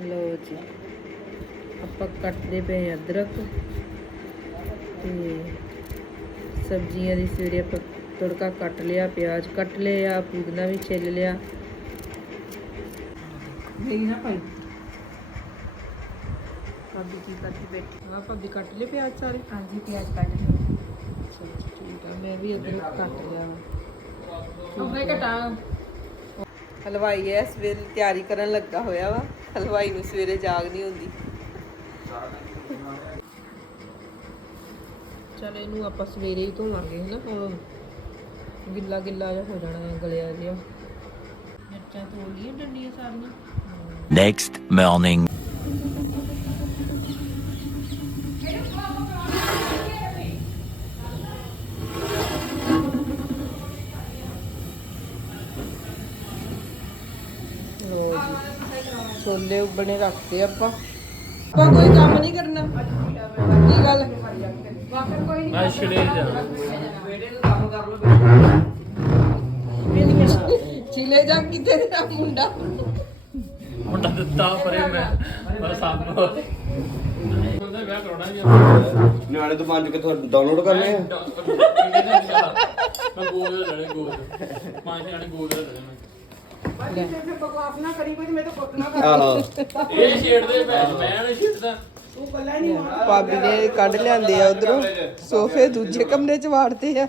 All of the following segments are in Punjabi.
ਲੋ ਜੀ। ਆਪਾਂ ਕੱਟਦੇ ਪਏ ਅਦਰਕ ਤੇ ਸਬਜ਼ੀਆਂ ਦੀ ਸਵੇਰੇ ਆਪਾਂ ਤੜਕਾ ਕੱਟ ਲਿਆ ਪਿਆਜ਼ ਕੱਟ ਲਿਆ ਪੁਦੀਨਾ ਵੀ ਛਿੱਲ ਲਿਆ। ਨਹੀਂ ਨਾ ਭਾਈ। ਭਾਬੀ ਕੀ ਕਰਦੀ ਬੈਠੀ? ਆ ਭਾਬੀ ਕੱਟ ਲਏ ਪਿਆਜ਼ ਸਾਰੇ? ਹਾਂਜੀ ਪਿਆਜ਼ ਕੱਟ ਅੱਛਾ, ਠੀਕ ਆ। ਮੈਂ ਵੀ ਅਦਰਕ ਕੱਟ ਲਿਆ। ਉਹਨੇ ਘਟਾ। ਹਲਵਾਈ ਐ ਸਵੇਰੇ ਤਿਆਰੀ ਕਰਨ ਲੱਗਾ ਹੋਇਆ ਵਾ। ਹਲਵਾਈ ਨੂੰ ਸਵੇਰੇ ਜਾਗ ਨਹੀਂ ਹੁੰਦੀ। ਚਲ ਇਹਨੂੰ ਆਪਾਂ ਸਵੇਰੇ ਹੀ ਧੋਵਾਂਗੇ ਹਨਾ? ਹੁਣ ਗਿੱਲਾ ਗਿੱਲਾ ਜਿਹਾ ਹੋ ਜਾਣਾ ਗਲਿਆ ਜਿਹਾ। ਮਿਰਚਾਂ ਧੋ ਲਈਆਂ ਡੰਡੀਆਂ ਸਾਰੀਆਂ। Next morning. ਛੋਲੇ ਉਬਣੇ ਰੱਖਤੇ ਆਪਾਂ। ਆਪਾਂ ਕੋਈ ਕੰਮ ਨਹੀਂ ਕਰਨਾ। ਕੀ ਗੱਲ? ਮੈਂ ਛਿੜੇ ਜਾ। ਚਿਲੇ ਜਾ ਕਿਤੇ ਤੇਰਾ ਮੁੰਡਾ। ਮੁੰਡਾ ਦਿੱਤਾ ਪਰੇ ਮੈਂ ਪਰ ਸਾਹਮਣੇ ਉਹਦਾ ਵਿਆਹ ਕਰਾਉਣਾ ਵੀ ਆ। ਨਿਆਣੇ ਤੋਂ ਪੰਜ ਕਿੱਥੋਂ ਡਾਊਨਲੋਡ ਕਰਨੇ ਆ। ਮੈਂ ਗੋਲ ਲੈਣੇ ਗੋਲ ਪੰਜ ਜਾਣੇ ਗੋਲ ਦੇ ਲੈਣੇ ਆਹੋ। ਇਹ ਛੇੜਦੇ ਪੈ ਮੈਂ ਨਹੀਂ ਛੇੜਦਾ। ਭਾਬੀ ਨੇ ਕੱਢ ਲਿਆਂਦੇ ਆ ਉਧਰੋਂ। ਸੋਫੇ ਦੂਜੇ ਕਮਰੇ ਚ ਵਾੜਦੇ ਆ।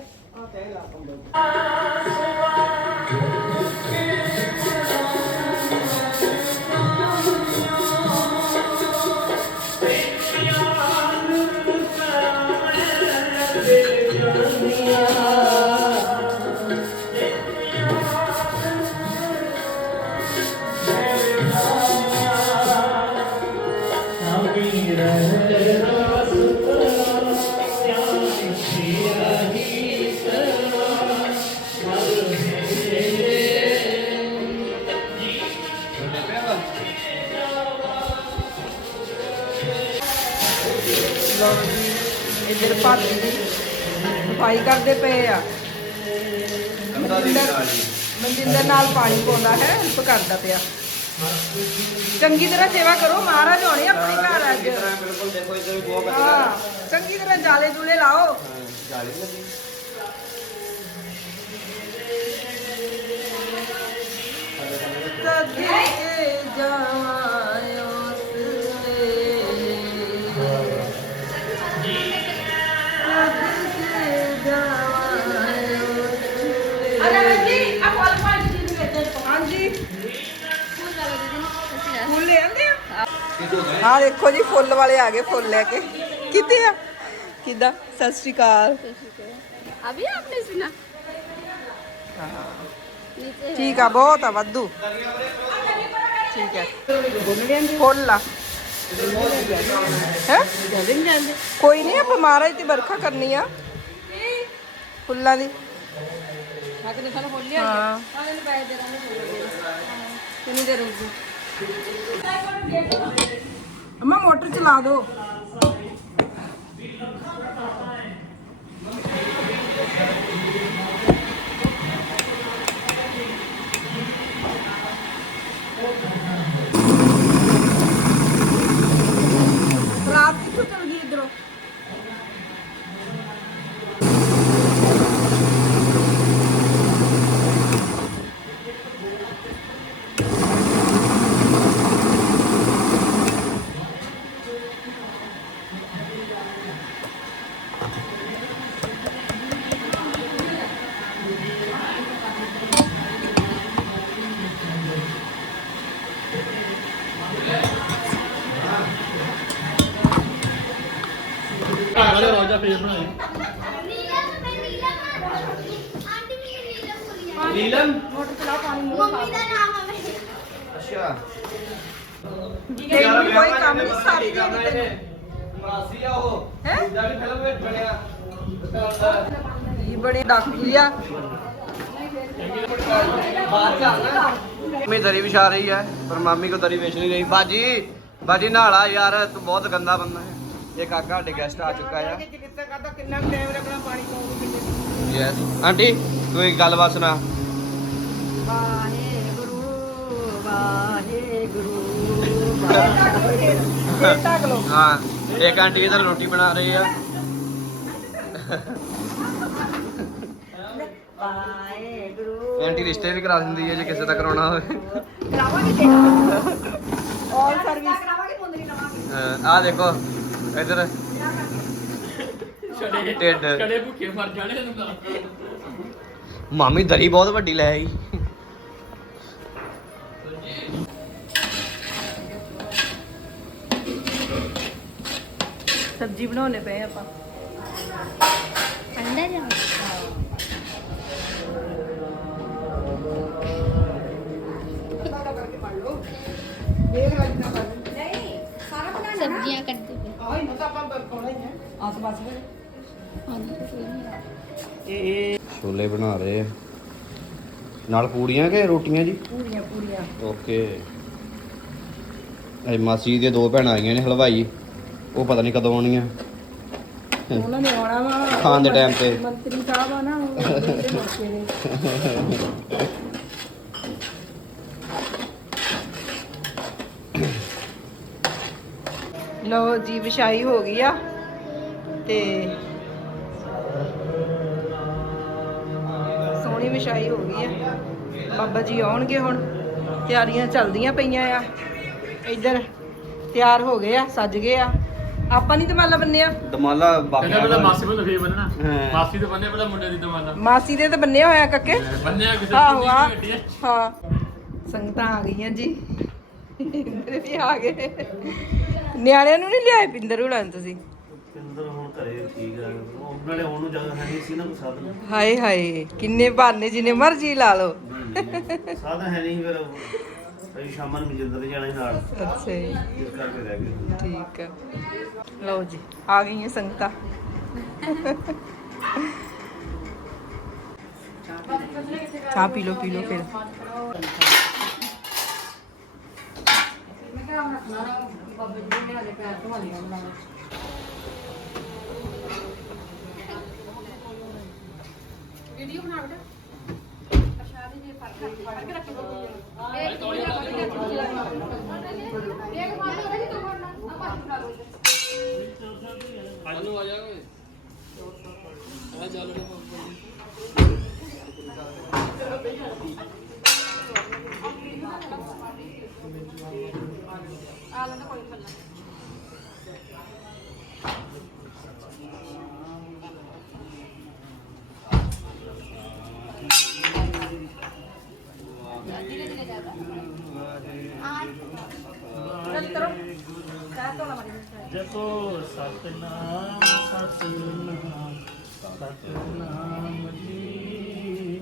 ਮਨਜਿੰਦਰ ਨਾਲ ਪਾਣੀ ਪਾਉਂਦਾ ਹੈ ਹੈਲਪ ਕਰਦਾ ਪਿਆ। ਚੰਗੀ ਤਰ੍ਹਾਂ ਸੇਵਾ ਕਰੋ ਮਹਾਰਾਜ ਹੋਣੇ ਆਪਣੇ ਘਰ ਅੱਜ। ਬਿਲਕੁਲ ਦੇਖੋ ਇੱਧਰ ਗੋਆ ਚੰਗੀ ਤਰ੍ਹਾਂ ਜਾਲੇ ਜੂਲੇ ਲਾਓ। ਜਾਲੀ ਆਹ ਦੇਖੋ ਜੀ ਫੁੱਲ ਵਾਲੇ ਆ ਗਏ ਫੁੱਲ ਲੈ ਕੇ। ਕਿੱਥੇ ਆ? ਕਿੱਦਾਂ? ਸਤਿ ਸ਼੍ਰੀ ਅਕਾਲ। ਅਭੀ ਆਪਨੇ ਸੁਨਾ? ਠੀਕ ਆ ਬਹੁਤ ਆ ਵਾਧੂ। ਠੀਕ ਹੈ ਫੁੱਲ ਆ। ਹੈ? ਕੋਈ ਨਹੀਂ ਆਪਾਂ ਮਹਾਰਾਜ ਦੀ ਵਰਖਾ ਕਰਨੀ ਆ। ਫੁੱਲਾਂ ਦੀ। ਹਾਂ ਇਹਨੂੰ ਦੇ ਰੋਜ਼ੂ रहा ਕਿੰਨੀ ਨੀਲਮ? ਮੰਮੀ ਦਾ ਨਾਮ ਆ ਮੇਰੇ। ਅੱਛਾ ਤੈਨੂੰ ਕੋਈ ਕੰਮ ਨਹੀਂ ਸਾਰੀ ਦਿਹਾੜੀ ਤੈਨੂੰ ਮਰਾਸੀ ਆ ਉਹ। ਹੈਂ? ਦੂਜਾ ਵੀ ਫਿਲਮ ਵਿੱਚ ਬਣਿਆ। ਇਹ ਬੜੀ ਡਾਕੀ ਆ। ਬਾਹਰ ਚੱਲਣਾ ਮੰਮੀ ਦਰੀ ਵਿਛਾ ਰਹੀ ਹੈ ਪਰ ਮਾਮੀ ਕੋ ਦਰੀ ਵਿਛ ਨਹੀਂ ਰਹੀ। ਬਾਜੀ ਬਾਜੀ ਨਾਲਾ ਯਾਰ ਤੂੰ ਬਹੁਤ ਗੰਦਾ ਬੰਦਾ ਹੈ। ਇਹ ਕਾਕਾ ਸਾਡੇ ਗੈਸਟ ਆ ਚੁੱਕਾ ਆ ਯੈਸ ਆਂਟੀ ਤੂੰ ਇੱਕ ਗੱਲਬਾਤ ਸੁਣਾ। ਹਾਂ ਇੱਕ ਆਂਟੀ ਇਧਰ ਰੋਟੀ ਬਣਾ ਰਹੀ ਆ। ਆਂਟੀ ਰਿਸ਼ਤੇ ਵੀ ਕਰਾ ਦਿੰਦੀ ਹੈ ਜੇ ਕਿਸੇ ਦਾ ਕਰਾਉਣਾ ਹੋਵੇ। ਆ ਦੇਖੋ ਇਧਰ। ਛੜੇ ਛੜੇ ਭੁੱਖੇ ਮਰ ਜਾਣੇ ਮਾਮੀ ਦਰੀ ਬਹੁਤ ਵੱਡੀ ਲੈ ਆਈ। ਸਬਜ਼ੀ ਬਣਾਉਣੇ ਪਏ ਆਪਾਂ। ਅੰਦਰ ਜਾ ਸਬਜ਼ੀਆਂ ਕੱਟਦੇ ਪਏ। ਆਸ ਪਾਸ ਛੋਲੇ ਬਣਾ ਰਹੇ ਨਾਲ ਪੂੜੀਆਂ ਕਿ ਰੋਟੀਆਂ ਜੀ? ਪੂਰੀਆਂ ਪੂਰੀਆਂ ਓਕੇ। ਇਹ ਮਾਸੀ ਦੀਆਂ ਦੋ ਭੈਣਾਂ ਆਈਆਂ ਨੇ ਹਲਵਾਈ। ਉਹ ਪਤਾ ਨਹੀਂ ਕਦੋਂ ਆਉਣੀਆਂ ਉਹਨਾਂ ਨੇ ਆਉਣਾ ਵਾ। ਖਾਣ ਦੇ ਟਾਈਮ ਤੇ। ਮੰਤਰੀ ਸਾਹਿਬ ਆ ਨਾ ਉਹ ਮੌਕੇ ਲਓ ਜੀ ਵਿਛਾਈ ਹੋ ਗਈ ਆ ਤੇ ਸੋਹਣੀ ਵਿਛਾਈ ਹੋ ਗਈ ਆ। ਬਾਬਾ ਜੀ ਆਉਣਗੇ ਹੁਣ। ਤਿਆਰੀਆਂ ਚੱਲਦੀਆਂ ਪਈਆਂ ਆ। ਇੱਧਰ ਤਿਆਰ ਹੋ ਗਏ ਆ ਸੱਜ ਗਏ ਆ। ਆਪਾਂ ਨਹੀਂ ਦਮਾਲਾ ਬੰਨਿਆ। ਦਮਾਲਾ ਕਹਿੰਦਾ ਪਹਿਲਾਂ ਮਾਸੀ ਨੂੰ ਫੇਰ ਬੰਨਣਾ। ਹਾਂ। ਮਾਸੀ ਤੋਂ ਬੰਨੇ ਪਹਿਲਾਂ ਮੁੰਡੇ ਦੀ ਦਮਾਲਾ। ਮਾਸੀ ਦੇ ਤਾਂ ਬੰਨਿਆ ਹੋਇਆ ਕੱਕੇ। ਬੰਨਿਆ ਕਿਸੇ ਆਹੋ ਦੀ ਆ ਗੱਡੀ ਹੈ। ਹਾਂ। ਸੰਗਤਾਂ ਆ ਗਈਆਂ ਜੀ। ਇੰਦਰ ਵੀ ਆ ਗਏ। ਨਿਆਣਿਆਂ ਨੂੰ ਨਹੀਂ ਲਿਆਏ ਪਿੰਦਰ ਹੁਣਾਂ ਨੂੰ ਤੁਸੀਂ? ਪਿੰਦਰ ਹੁਣ ਘਰੇ ਠੀਕ ਆ। ਉਹ ਨਾਲੇ ਹੁਣ ਨੂੰ ਜਗ੍ਹਾ ਹੈ ਨਹੀਂ ਸੀ ਨਾ ਕੋਈ ਸਾਧਨ। ਹਾਏ ਹਾਏ ਕਿੰਨੇ ਬਹਾਨੇ ਜਿੰਨੇ ਮਰਜ਼ੀ ਲਾ ਲਓ। ਸਾਧਨ ਹੈ ਨਹੀਂ ਫਿਰ। ਅਸੀਂ ਸ਼ਾਮਾਂ ਨੂੰ ਮਜਿੰਦਰ ਦੇ ਜਾਣਾ ਸੀ ਨਾਲ। ਅੱਛਾ ਜੀ। ਇਸ ਕਰਕੇ ਰਹਿ ਗਏ। ਠੀਕ ਆ। ਲਓ ਜੀ ਆ ਗਈਆਂ ਸੰਗਤਾਂ। ਚਾਹ ਪੀ ਲਓ ਪੀ ਲਓ ਫਿਰ। ਅੱਜ ਨੂੰ ਆ ਜਾਓਗੇ ਆ ਚੱਲ ਜਪੋ ਸਤਨਾਮ ਸਤਨਾਮ ਸਤਨਾਮ ਜੀ।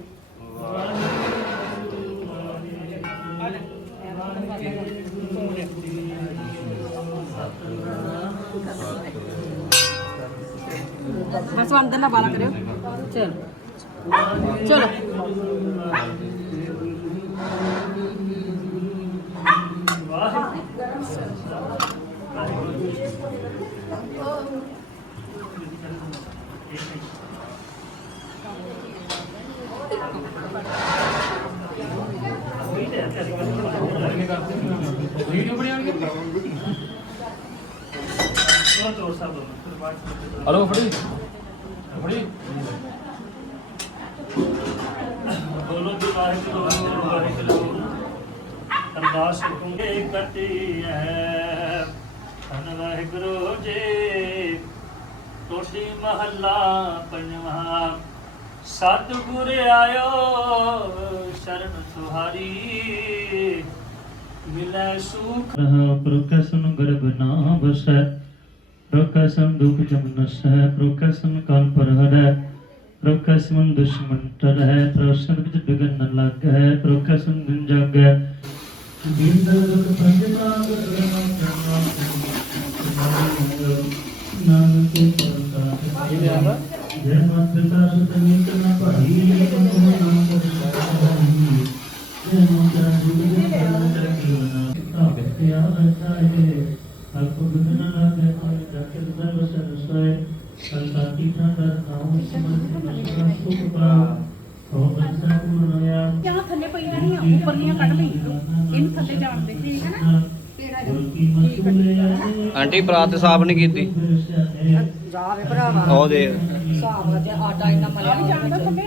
ਬਸ ਅੰਦਰ ਨਾ ਬਾਲਾ ਕਰਿਓ। ਚਲੋ। ਚਲੋ। ਹਲੋ ਫੜੀ ਫੜੀ ਬੋਲੋ ਜੀ ਵਾਹਿਗੁਰੂ ਅਰਦਾਸ ਕਰੂੰਗੇ ਕੱਟੀ ਹੈ। ਧੰਨ ਵਾਹਿਗੁਰੂ ਜੀ। ਟੋਡੀ ਮਹੱਲਾ ਪੰਜਵਾਂ। ਸਤਿਗੁਰ ਆਇਓ, ਸ਼ਰਨ ਸੁਹਾਰੀ। ਮਿਲੈ ਸੁਖ। ਪ੍ਰਕਸਨ ਗਰਭ ਨਾ ਬਸੈ ਪ੍ਰਕਸਨ ਦੁਖ ਜਮ ਪ੍ਰਕਸਨ ਕਾਲ ਪਰ ਪ੍ਰਕਸਨ ਦੁਸ਼ਮਨ ਟਰੈ ਪ੍ਰਸਨ ਵਿੱਚ ਬਿਗਨ ਨ ਲੱਗੈ, ਪ੍ਰਕਸਨ ਦਿਨ ਜਾਗੈ ਥੱਲੇ ਪਈ ਰਹਿਣੀ ਉੱਪਰਲੀਆਂ ਕੱਢ ਠੀਕ ਹੈ? ਨਾ ਆਂਟੀ ਬਰਾਤ ਸਾਫ਼ ਨਹੀਂ ਕੀਤੀ। ਜਾ ਵੇ ਭਰਾਵਾ। ਉਹ ਦੇਖ ਹਿਸਾਬ ਦਾ ਆਟਾ ਇੰਨਾ ਮਲਿਆ ਨਹੀਂ ਜਾਂਦਾ ਥੱਲੇ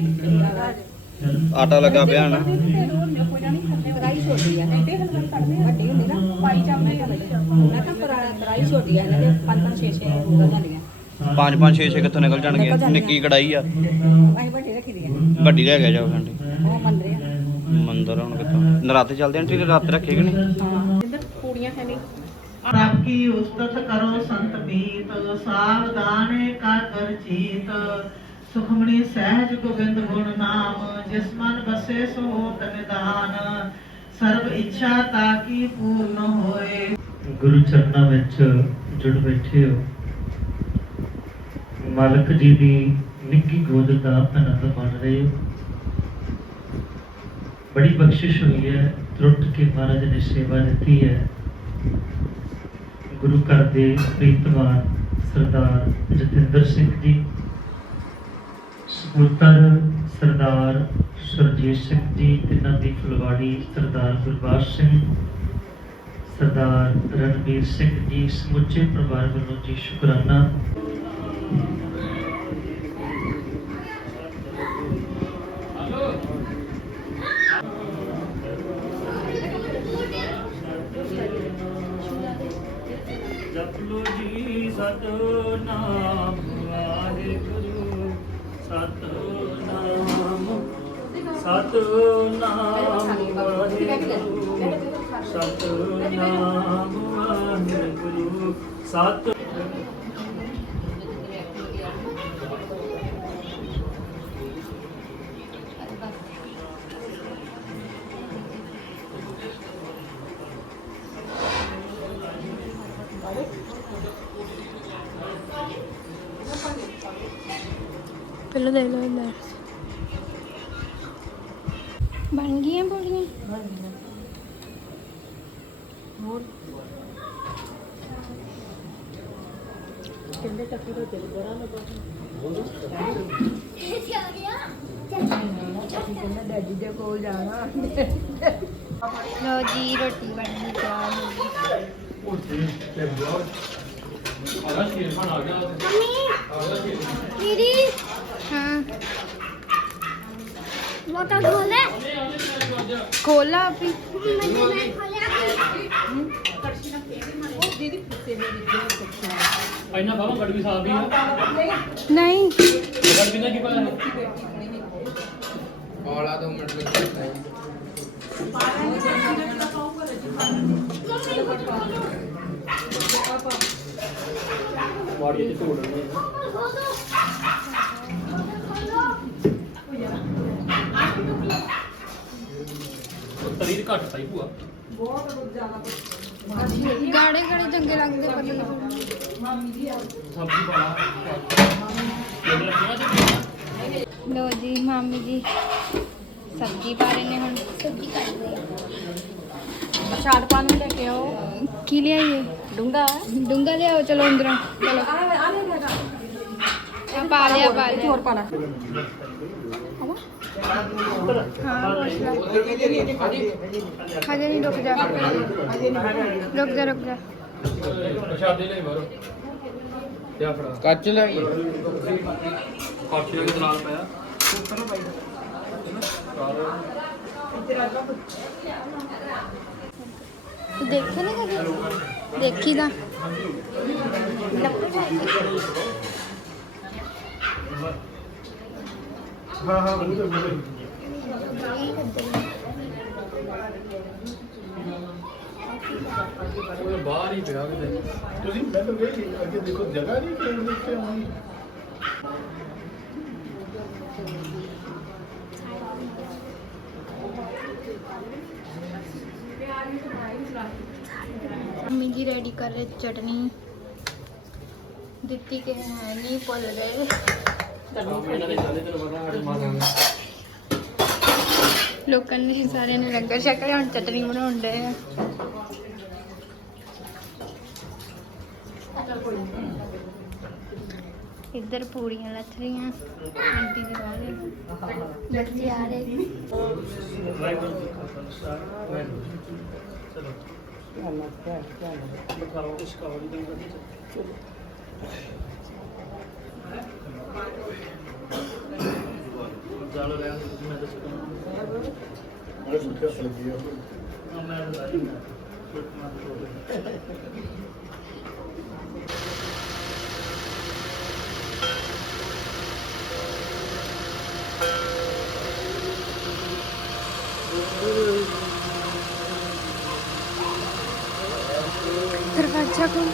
ਆਟਾ ਲੱਗਾ ਪਿਆ ਨਾ। ਕੜਾਈ ਛੋਟੀ ਆ। ਵੱਡੀ ਹੁੰਦੀ ਨਾ। ਪਾਈ ਚਾਹੁੰਦੇ ਆ ਮੈਂ ਕਿਹਾ ਪਰਾ- ਕੜਾਈ ਛੋਟੀ ਆ ਇਹਨਾਂ ਦੇ ਪੰਜ ਪੰਜ ਛੇ ਛੇ ਉਂਗਲਾਂ ਹੁੰਦੀਆਂ ਪੰਜ ਪੰਜ 6 6 ਕਿੱਥੋਂ ਨਿਕਲ ਜਾਣਗੇ ਨਿੱਕੀ ਕੜਾਈ ਆ। ਵੱਡੀ ਰੱਖੀ ਦੀ ਆ। ਵੱਡੀ ਲੈ ਕੇ ਜਾਓ ਆਂਟੀ। ਉਹ ਮੰਦਰੇ ਆ। ਮੰਦਰ ਹੁਣ ਕਿੱਥੋਂ? ਨਰਾਤੇ ਚੱਲਦੇ ਆਂਟੀ ਨਰਾਤੇ ਰੱਖੇ ਕਿ ਨਹੀਂ? ਕੁੜੀਆਂ ਹੈ। ਨਹੀਂ ਰਾਖੀ ਉਸਤਤ ਕਰੋ ਸੰਤ ਮੀਤ ਸਾਵਧਾਨੇ ਕਾ ਕਰ ਚੀਤ। ਸੁਖਮਣੀ ਸਹਿਜ ਗੋਬਿੰਦ ਗੁਣ ਨਾਮ ਜਿਸ ਮਨ ਬਸੇ ਸੋ ਨਿਦਾਨ ਸਰਬ ਇੱਛਾ ਤਾਕੀ ਪੂਰਨ ਹੋਏ? ਗੁਰੂ ਚਰਨਾਂ ਵਿੱਚ ਜੁੜ ਬੈਠੇ ਹੋ। ਮਾਲਕ ਜੀ ਦੀ ਨਿੱਘੀ ਗੋਦ ਦਾ ਆਨੰਦ ਮਾਣ ਰਹੇ ਹੋ। ਬੜੀ ਬਖਸ਼ਿਸ਼ ਹੋਈ ਹੈ ਟੁੱਟ ਕੇ ਮਹਾਰਾਜ ਨੇ ਸੇਵਾ ਦਿੱਤੀ ਹੈ ਗੁਰੂ ਘਰ ਦੇ ਪ੍ਰੀਤਵਾਨ ਸਰਦਾਰ ਜਤਿੰਦਰ ਸਿੰਘ ਜੀ ਸਪੁੱਤਰ ਸਰਦਾਰ ਸਰਜੀਤ ਸਿੰਘ ਜੀ ਤਿੰਨਾਂ ਦੀ ਫੁਲਵਾੜੀ ਸਰਦਾਰ ਗੁਰਬਾਜ ਸਿੰਘ ਸਰਦਾਰ ਰਣਵੀਰ ਸਿੰਘ ਜੀ ਸਮੁੱਚੇ ਪਰਿਵਾਰ ਵੱਲੋਂ ਜੀ ਸ਼ੁਕਰਾਨਾ ਜਪ ਲੋ ਜੀ ਸਤਨਾਮ ਵਾਹਿਗੁਰੂ। ਸਤਨਾਮ ਸਤਨਾਮ ਵਾਹਿਗੁਰੂ। ਸਤਨਾਮ ਵਾਹਿਗੁਰੂ। ਸਤ ਪਹਿਲਾਂ ਦੇ ਲਓ ਲੈ ਬਣ ਗਈਆਂ ਬੋਲੀਆਂ ਡੈਡੀ ਦੇ ਕੋਲ ਜਾਣਾ। ਲੋ ਜੀ ਰੋਟੀ ਬਣਨੀ ਤਿਆਰ ਹੋ ਗਈ। ਆਗਾ ਸ਼ੇਰ ਬਣ ਆ ਗਿਆ। ਦੀਦੀ। ਹਾਂ। ਮੋਟਾ ਸਾਹਿਬ ਦੀ ਆ ਨਹੀਂ ਗੜਵੀ ਦਾ ਕੀ ਪਤਾ ਹੈ ਵਾੜੀ ਤੇ ਢੋਲ ਰਹੀ ਹੈ। ਤਰੀ ਦੀ ਘੱਟ ਪਾਈ ਭੂਆ। ਗਾੜੇ ਗਾੜੇ ਚੰਗੇ ਲੱਗਦੇ ਪਰ ਸਬਜ਼ੀ ਪਾਣਾ ਕਿੰਨੇ ਲੱਗਣਾ ਲੋ ਜੀ ਮਾਮੀ ਜੀ। ਸਬਜ਼ੀ ਪਾ ਰਹੇ ਨੇ ਹੁਣ ਸਬਜ਼ੀ ਕੱਟਦੇ ਪ੍ਰਸ਼ਾਦ ਪਾਣ ਨੂੰ ਲੈ ਕੇ ਆਓ ਕੀ ਲਿਆਈਏ ਡੂੰਗਾ ਡੂੰਗਾ ਲਿਆਓ ਚਲੋ ਅੰਦਰੋਂ ਚਲੋ ਆ ਆ ਲੈ ਲਗਾ ਆ ਪਾ ਲਿਆ ਪਾ ਲਿਆ ਹੋਰ ਪਾਣਾ ਹਾਂ ਪੁੱਛ ਲੈ ਹਜੇ ਨਹੀਂ ਰੁਕ ਜਾ ਰੁਕ ਜਾ ਰੁਕ ਜਾ ਪ੍ਰਸ਼ਾਦੇ ਲਈ ਬਾਹਰੋਂ ਤੇ ਆ ਫੜਾ ਕੱਚ ਲੈ ਕਾਫੀ ਦਾ ਦਲਾਲ ਪਿਆ ਤੂੰ ਦੇਖੇ ਨਹੀਂ ਕਦੇ? ਦੇਖੀ ਦਾ ਉਹ ਬਾਹਰ ਹੀ ਪਿਆ ਕਿਤੇ ਤੁਸੀਂ ਮੈਨੂੰ ਇਹ ਅੱਗੇ ਦੇਖੋ ਜਗ੍ਹਾ ਨਹੀਂ ਟ੍ਰੇਨ ਦੇ ਉੱਤੇ ਆਉਣੀ। ਮੰਮੀ ਜੀ ਰੈਡੀ ਕਰ ਰਹੇ ਚਟਨੀ। ਦਿੱਤੀ ਕਿ ਹੈ ਨਹੀਂ ਭੁੱਲ ਗਏ। ਲੋਕਾਂ ਨੇ ਸਾਰਿਆਂ ਨੇ ਲੰਗਰ ਛਕ ਹੁਣ ਚਟਨੀ ਬਣਾਉਣ ਡਏ ਆ। ਇੱਧਰ ਪੂਰੀਆਂ ਲੱਥ ਰਹੀਆਂ। ਆਂਟੀ ਜੀ ਆ ਬੱਚੇ ਆ ਰਹੇ। ਵਾਹਿਗੁਰੂ ਜੀ ਕਾ ਖਾਲਸਾ ਵਾਹਿਗੁਰੂ ਜੀ ਕੀ ਫਤਿਹ। ਚਲੋ। ਬੜੇ ਸੁੱਕੇ ਹੱਥ ਲੱਗੀ ਆ ਦਰਵਾਜ਼ਾ ਕੋਲ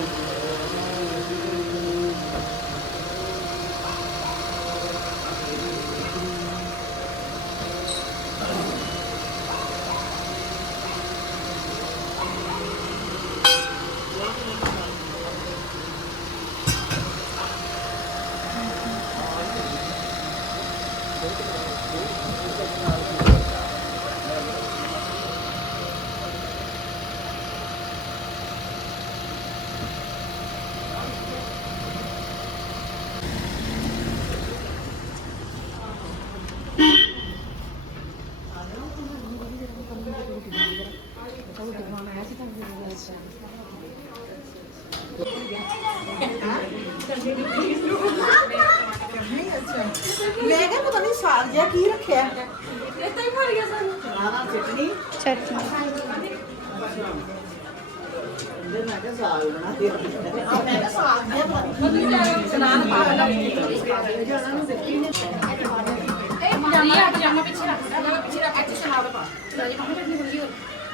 ਮੈਂ ਕਿਹਾ ਪਤਾ ਨਹੀਂ ਸਾਗ ਜਿਹਾ ਕੀ ਰੱਖਿਆ ਚਟਨੀ ਮੈਂ ਕਿਹਾ ਸਾਗ ਬਣਾ ਦੇ ਮੈਂ ਕਿਹਾ ਸਾਗ ਜਿਹਾ ਪਤਾ ਨਹੀਂ ਸਨਾਨ ਪਾ ਲਾ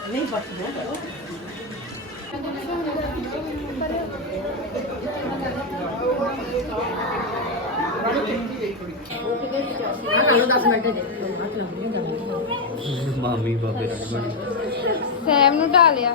ਨਹੀਂ ਬਸ ਕਰੋ ਮਾਮੀ ਬਾਬੇ ਦਾ ਬਣੀ ਸੈਮ ਨੂੰ ਢਾਲਿਆ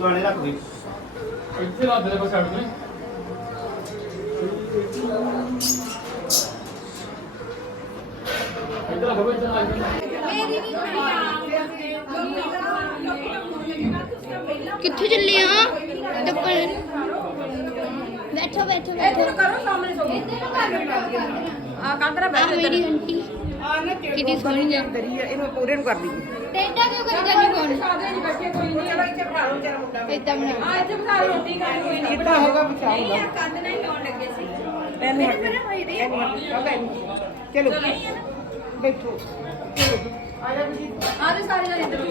ਗਾਣੇ ਰੱਖ ਦੇ ਇੱਥੇ ਰੱਖ ਦੇ ਬਸ ਛੱਡ ਦੇ ਇੱਧਰ ਰੱਖੋ ਇੱਧਰ ਆ ਕਿੱਥੇ ਚੱਲੇ ਆ ਦੱਪਣ ਬੈਠੋ ਬੈਠੋ ਬੈਠੋ ਕਰੋ ਸਾਹਮਣੇ ਸੋ ਆ ਕਾਂਦਰਾ ਆ ਮੇਰੀ ਆਂਟੀ ਕਿੰਨੀ ਸੋਹਣੀ ਆ ਇਹਨੂੰ ਪੂਰੇ ਨੂੰ ਕਰ ਦੀ ਟੇਡਾ ਕਿਉਂ ਕਰੀ ਜਾਨੀ ਕੋਣ ਸਾਦੇ ਜੀ ਬੱਚੇ ਕੋਈ ਨਹੀਂ ਚਲੋ ਇੱਥੇ ਬਿਠਾ ਲਓ ਤੇਰਾ ਮੁੰਡਾ ਇਦਾਂ ਬਣਾ ਆ ਇੱਥੇ ਬਿਠਾ ਲਓ ਰੋਟੀ ਖਾਣੀ ਕੋਈ ਨਹੀਂ ਕਿੱਦਾਂ ਹੋਗਾ ਬਚਾਓ ਨਹੀਂ ਆ ਕੰਦ ਨਹੀਂ ਲਾਉਣ ਲੱਗੇ ਸੀ ਐਨੇ ਮੇਰੇ ਹੋਈ ਰਹੀ ਚਲੋ ਬੈਠੋ ਆ ਜਾ ਜੀ ਆ ਜਾ ਸਾਰੇ ਜਣੇ ਇੱਧਰ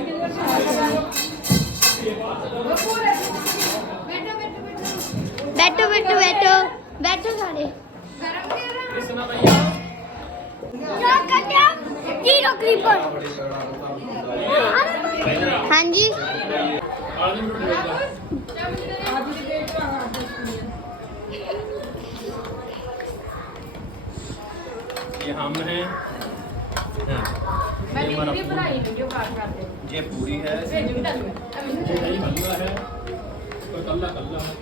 ਬੈਠੋ ਬੈਠੋ ਬੈਠੋ ਬੈਠੋ ਸਾਰੇ ਇਸ ਨਾਲ ਭਈਆ क्या कर दिया जीरो क्रीपर ਹਾਂਜੀ ਆਲੂ ਰੋਟੀ ਵੇਚਦਾ ये हम हैं ਮੈਂ ਵੀਡੀਓ ਬਣਾਈ ਵੀਡੀਓ ਕਾਲ ਕਰਦੇ ਜੇ ਪੂਰੀ ਹੈ ਭੇਜੂਗੀ ਤੁਹਾਨੂੰ ਮੈਂ नहीं कल्ला है और कल्ला कल्ला है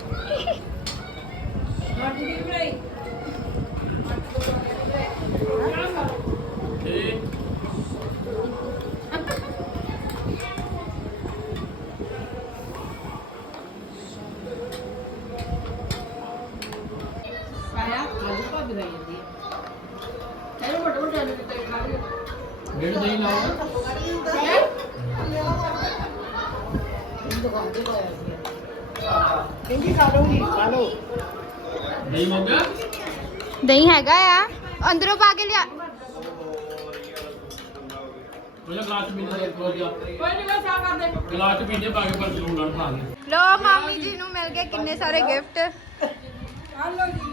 ਗਲਾਸ ਚ ਪੀਂਦੇ ਪਾ ਕੇ ਪਰ ਜਲੂਣ ਨਾਲ ਖਾ ਲੈ ਲੋ ਮਾਮੀ ਜੀ ਨੂੰ ਮਿਲ ਗਏ ਕਿੰਨੇ ਸਾਰੇ ਗਿਫਟ ਹਲੋ ਜੀ।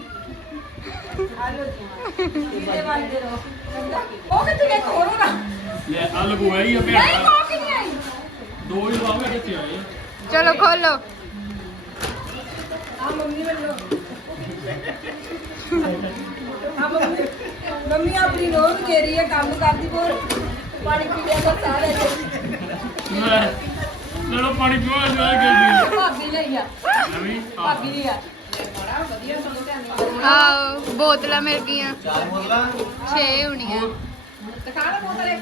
ਜੀ। ਚਲੋ ਖੋਲੋ। ਮੰਮੀ ਆਪਣੀ ਰੋਜ਼ ਕਹਿ ਹੈ ਕੰਮ ਕਰਦੀ ਕੋਲ ਪਾਣੀ ਪੀ ਲਿਆ ਕਰ ਸਾਰੇ ਲੜੋ ਪਾਣੀ ਪੀਓ ਇੰਜੋਏ ਕਰਦੀ ਭਾਬੀ ਲਈ ਆ। ਨਵੀਂ? ਭਾਬੀ ਲਈ ਆ। ਆਓ ਬੋਤਲਾਂ ਮਿਲ ਗਈਆਂ। ਚਾਰ ਬੋਤਲਾਂ? 6 ਹੋਣੀਆਂ। ਦਿਖਾ ਲੈ ਬੋਤਲ ਇੱਕ।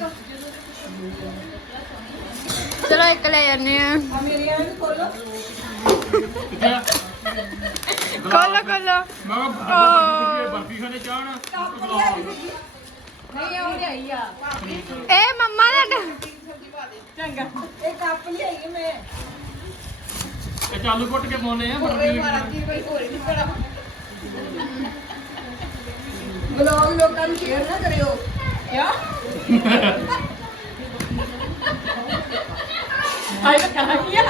ਚਲੋ ਇੱਕ ਲੈ ਜਾਂਦੇ ਆ। ਆ ਮੇਰੀਆਂ ਵੀ ਖੋਲੋ। ਆ? ਖੋਲੋ ਖੋਲੋ। ਮੈਂ ਕਿਹਾ ਬਰਫੀ ਖਾਣੇ ਚਾਹਣਾ ਨਹੀਂ ਉਹ ਲਿਆਈ ਆ। ਇਹ ਮੰਮਾ ਦਾ ਚੰਗਾ ਇਹ ਕੱਪ ਲਿਆਈ ਮੈਂ ਇਹ ਚਾਲੂ ਕੁੱਟ ਕੇ ਪਾਉਨੇ ਆ ਹੋਰੇ ਮਾਰਾ ਕੀ ਕੋਈ ਹੋਰ ਨਹੀਂ ਪੜਾ ਬਲੌਗ ਲੋਕਾਂ ਨੂੰ ਸ਼ੇਅਰ ਨਾ ਕਰਿਓ ਕਿਆ ਹਾਈ ਤਾਂ ਕਹਾਂ ਕੀ ਆ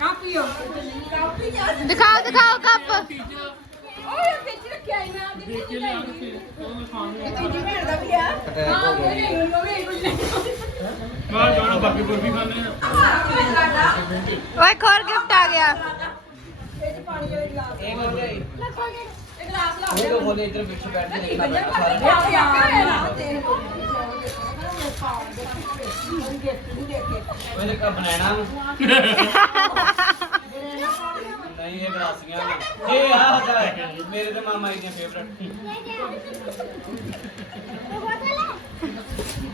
ਕਾਪੀਓ ਕਾਪੀ ਜਾ ਦਿਖਾਓ ਦਿਖਾਓ ਕੱਪ ਓਏ ਵਿੱਚ ਰੱਖਿਆ ਇਹਨਾਂ ਦੇ ਦੇਖ ਕੇ ਲਿਆ ਕੇ ਹਾਂ ਨਹੀਂ ਇਹ ਹੋ ਗਲਾਸੀਆਂ ਨੇ। ਇਹ ਆ ਹੁੰਦਾ ਹੈ। ਮੇਰੇ ਤੇ ਮਾਮਾ ਜੀ ਦੀਆਂ ਫੇਵਰਟ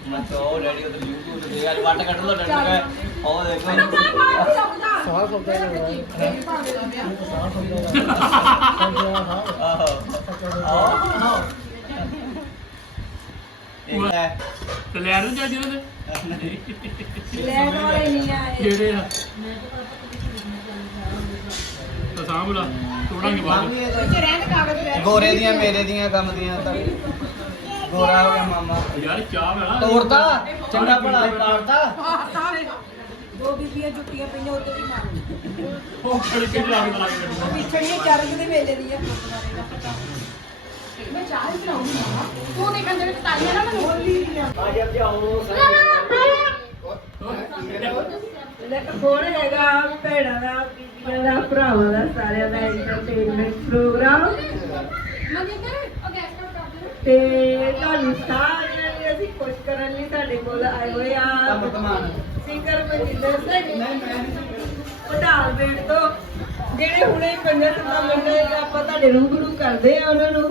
ਮੈਂ ਤਾਂ ਉਹ ਡੈਡੀ ਉਧਰ YouTube ਤੇ ਦੇਖ ਅੱਜ ਵੱਟ ਕੱਢ ਲੋ ਡੰਡਾ। ਹੈ ਉਹ ਦੇਖੋ। ਸਾਹ ਸੁਣਦਾ ਆਹੋ। ਆਹੋ। ਇਹ ਲੈ। ਤੇ ਲੈ ਰੂ ਜਾ ਜਿਹਨਾਂ ਦੇ ਲੈਣ ਵਾਲੇ ਨਹੀਂ ਆਏ। ਕਿਹੜੇ ਆ? ਤਾਂ ਸਾਂਭਲਾ ਤੋੜਾਂਗੇ ਬਾਅਦ ਗੋਰੇ ਦੀਆਂ ਮੇਰੇ ਦੀਆਂ ਕੰਮ ਦੀਆਂ ਤਾਂ। ਗੋਰਾ ਹੋ ਗਿਆ ਮਾਮਾ। ਯਾਰ ਚਾਹ ਵਾਲਾ ਤੋੜਦਾ ਚੰਗਾ ਭਲਾ ਪਾੜਦਾ। ਦੋ ਬੀਬੀਆਂ ਜੁੱਤੀਆਂ ਪਈਆਂ ਉਹਦੇ ਵੀ ਮਾਰ ਉਹ ਖੜ ਕੇ ਜਾ ਕੇ ਲਾ ਕੇ ਪਿਛੜੀਆਂ ਦੇ ਦੀਆਂ ਫੋਨ ਹੈਗਾ ਭੈਣਾਂ ਦਾ ਦਾ ਭਰਾਵਾਂ ਦਾ ਸਾਰਿਆਂ ਦਾ ਐਂਟਰਟੇਨਮੈਂਟ ਪ੍ਰੋਗਰਾਮ ਤੇ ਤੁਹਾਨੂੰ ਸਾਰਿਆਂ ਨੂੰ ਅਸੀਂ ਖੁਸ਼ ਕਰਨ ਲਈ ਸਾਡੇ ਕੋਲ ਆਏ ਹੋਏ ਆ। ਸਿੰਗਰ ਮਨਿੰਦਰ ਸਿੰਘ ਪਟਾਲ ਬੇੜ ਤੋਂ। ਜਿਹੜੇ ਹੁਣੇ ਪੰਜਾਂ ਸੱਤਾਂ ਮਿੰਟਾਂ ਵਿੱਚ ਆਪਾਂ ਤੁਹਾਡੇ ਰੂਬਰੂ ਕਰਦੇ ਆ ਉਹਨਾਂ ਨੂੰ।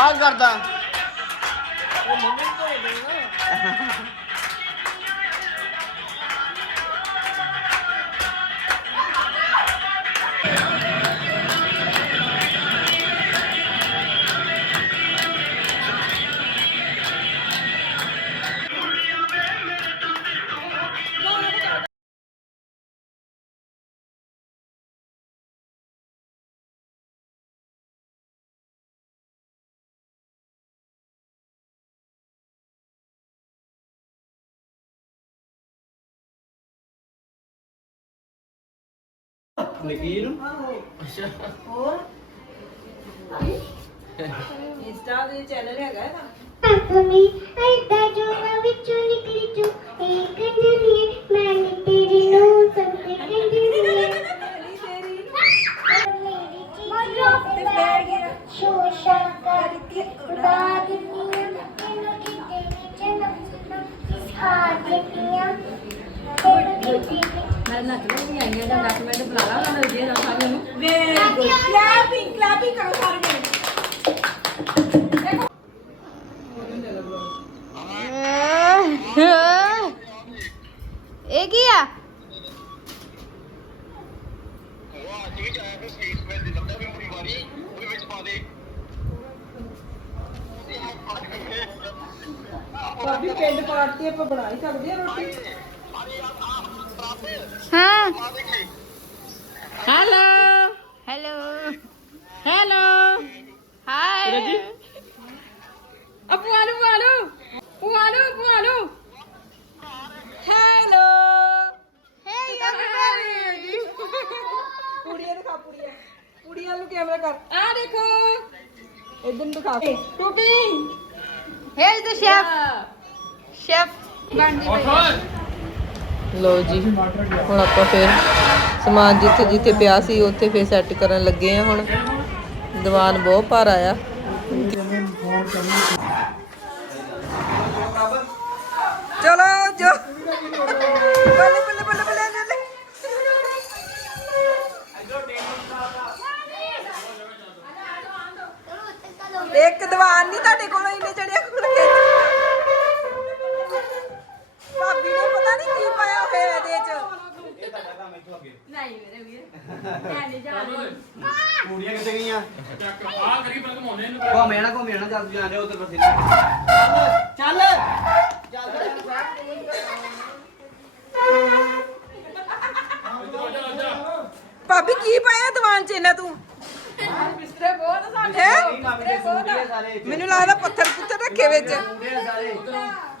ਆਹ ਕਰਦਾ। ਨਿੱਕੀ ਨੂੰ ਇੰਸਟਾ ਦੇ ਚੈਨਲ ਹੈਗਾ ਇਹਦਾ? ਕਮੀ ਐਡਾ ਜੋਨਾ ਵਿੱਚੋਂ ਨਿਕਲੀ ਜੋ ਇੱਕ ਜਲੀ ਮੈਂ ਨੀ ਤੇਰੀ ਨੂੰ ਸਭ ਤੇ ਕਹਿੰਦੀ ਮੇਰੀ ਮਜੋ ਤੇ ਬੈਗ ਸ਼ੋਸ਼ਾ ਕਰਕੇ ਉਡਾ ਦਿੰਨੀ ਨੱਚ ਲੈਂਦੀ ਆਈਆਂ ਜਾਂ 10 ਮਿੰਟ ਬੁਲਾ ਲਾ ਉਹਨਾਂ ਨੂੰ ਜੇ ਨਾ ਸਾਰਿਆਂ ਨੂੰ ਵੈਰੀ ਗੁੱਡ ਕਲੈਪਿੰਗ ਕਲੈਪਿੰਗ ਕਰੋ ਸਾਰੇ ਜਣੇ ਇਹ ਕੀ ਆ ਭਾਬੀ ਪਿੰਡ ਪਾਰਟੀ ਆਪਾਂ ਬਣਾ ਹੀ ਸਕਦੇ ਆ ਰੋਟੀ ਹਾਂ ਹੈਲੋ ਹੈਲੋ ਹੈਲੋ ਹਾਈ ਆ ਪੁਆਲੂ ਪੁਆਲੂ ਪੁਆਲੂ ਪੁਆਲੂ ਹੈਲੋ ਹੇ ਐਵਰੀਬਾਡੀ ਕੁੜੀਆਂ ਦਿਖਾ ਕੁੜੀਆਂ ਕੁੜੀਆਂ ਨੂੰ ਕੈਮਰਾ ਕਰ ਆ ਦੇਖੋ ਇਧਰ ਨੂੰ ਦਿਖਾ cooking here is the chef chef ji, ਹੁਣ ਆਪਾਂ ਫਿਰ ਸਮਾਨ ਜਿੱਥੇ ਜਿੱਥੇ ਪਿਆ ਸੀ, ਉੱਥੇ ਫਿਰ ਸੈੱਟ ਕਰਨ ਲੱਗੇ ਆ ਹੁਣ। ਦੀਵਾਨ ਬਹੁਤ ਭਾਰ ਆ ਚਲੋ ਜੋ। ਬੱਲੇ ਬੱਲੇ ਬੱਲੇ ਬੱਲੇ ਇੱਕ ਦੀਵਾਨ ਨਹੀਂ ਤੁਹਾਡੇ ਕੋਲੋਂ ਇੰਨੇ ਚੜਿਆ ਕੁੜੀਆਂ ਕਿੱਥੇ ਗਈਆਂ? ਚੱਕ ਆ ਕਰੀ ਪਰ ਘਮਾਉਣੇ ਇਹਨੂੰ ਘੁੰਮ ਜਾਣਾ ਘੁੰਮ ਜਾਣਾ ਜਦ ਜਾਂਦੇ ਉਧਰ ਬਸੇ ਚੱਲ ਚੱਲ। ਭਾਬੀ ਕੀ ਪਾਇਆ ਦੀਵਾਨ ਚ ਇਹਨਾਂ ਤੂੰ? ਬਿਸਤਰੇ ਬਹੁਤ ਸਾਡੇ ਹੈ? ਮੈਨੂੰ ਲੱਗਦਾ ਪੱਥਰ ਪੁੱਥਰ ਰੱਖੇ ਵਿੱਚ।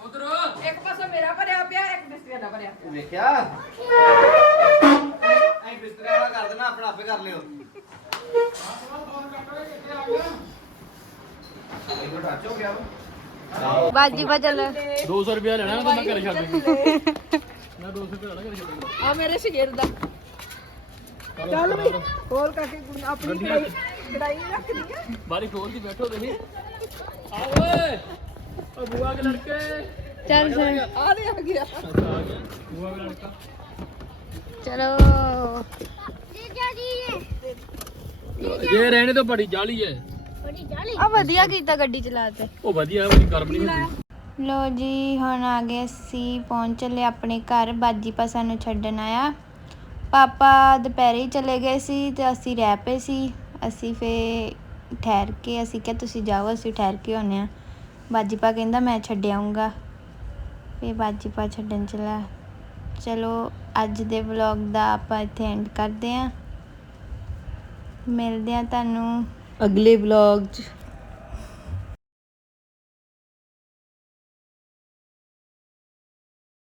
ਉਧਰ ਇੱਕ ਪਾਸੇ ਮੇਰਾ ਭਰਿਆ ਪਿਆ ਇੱਕ ਬਿਸਤਰੇ ਦਾ ਭਰਿਆ ਵੇਖਿਆ? ਐਂ ਬਿਸਤਰੇ ਵਾਲਾ ਕਰ ਦੇਣਾ ਆਪਣਾ ਆਪੇ ਕਰ ਲਿਓ। ਇਹ ਟੱਚ ਹੋ ਗਿਆ ਬਾਜੀ ਬਜਲ 200 ਰੁਪਿਆ ਲੈਣਾ ਤਾਂ ਮੈਂ ਘਰੇ ਛੱਡ ਦੂੰਗਾ ਮੈਂ 200 ਰੁਪਿਆ ਲੈਣਾ ਘਰੇ ਛੱਡ ਦੂੰਗਾ ਆ ਮੇਰੇ ਸ਼ਗਿਰ ਦਾ। ਚੱਲ ਵੀ ਖੋਲ ਕਰਕੇ ਆਪਣੀ ਕੜਾਈ ਕੜਾਈ ਰੱਖਦੀ ਆ। ਬਾਰੀ ਖੋਲ ਦੀ ਬੈਠੋ ਤੁਸੀਂ। ਆ ਓਏ ਓ ਬੁਆ ਕੇ ਲੜਕੇ। ਚੱਲ ਚੱਲ। ਆ ਦੇ ਆ ਗਿਆ। ਬੁਆ ਕੇ ਲੜਕਾ। ਚਲੋ। ਇਹ ਰਹਿਣੇ ਤੋਂ ਬੜੀ ਜਾਲੀ ਹੈ ਆ ਵਧੀਆ ਕੀਤਾ ਗੱਡੀ ਚਲਾ ਤੇ ਉਹ ਵਧੀਆ ਬੜੀ ਗਰਮ ਨਹੀਂ ਹੁੰਦੀ। ਲੋ ਜੀ ਹੁਣ ਆ ਗਏ ਅਸੀਂ ਪਹੁੰਚ ਚੱਲੇ ਆਪਣੇ ਘਰ। ਬਾਜੀ ਪਾ ਸਾਨੂੰ ਛੱਡਣ ਆਇਆ। ਪਾਪਾ ਦੁਪਹਿਰੇ ਹੀ ਚਲੇ ਗਏ ਸੀ ਤੇ ਅਸੀਂ ਰਹਿ ਪਏ ਸੀ। ਅਸੀਂ ਫੇ ਠਹਿਰ ਕੇ ਅਸੀਂ ਕਿਹਾ ਤੁਸੀਂ ਜਾਓ ਅਸੀਂ ਠਹਿਰ ਕੇ ਆਉਂਦੇ ਆ ਬਾਜੀ ਪਾ ਕਹਿੰਦਾ ਮੈਂ ਛੱਡ ਆਊਂਗਾ। ਫੇ ਬਾਜੀ ਪਾ ਛੱਡਣ ਚਲਾ। ਚਲੋ ਅੱਜ ਦੇ ਵਲੌਗ ਦਾ ਆਪਾਂ ਇੱਥੇ ਐਂਡ ਕਰਦੇ ਹਾਂ। ਮਿਲਦੇ ਹਾਂ ਤੁਹਾਨੂੰ ਅਗਲੇ ਵਲੌਗ 'ਚ।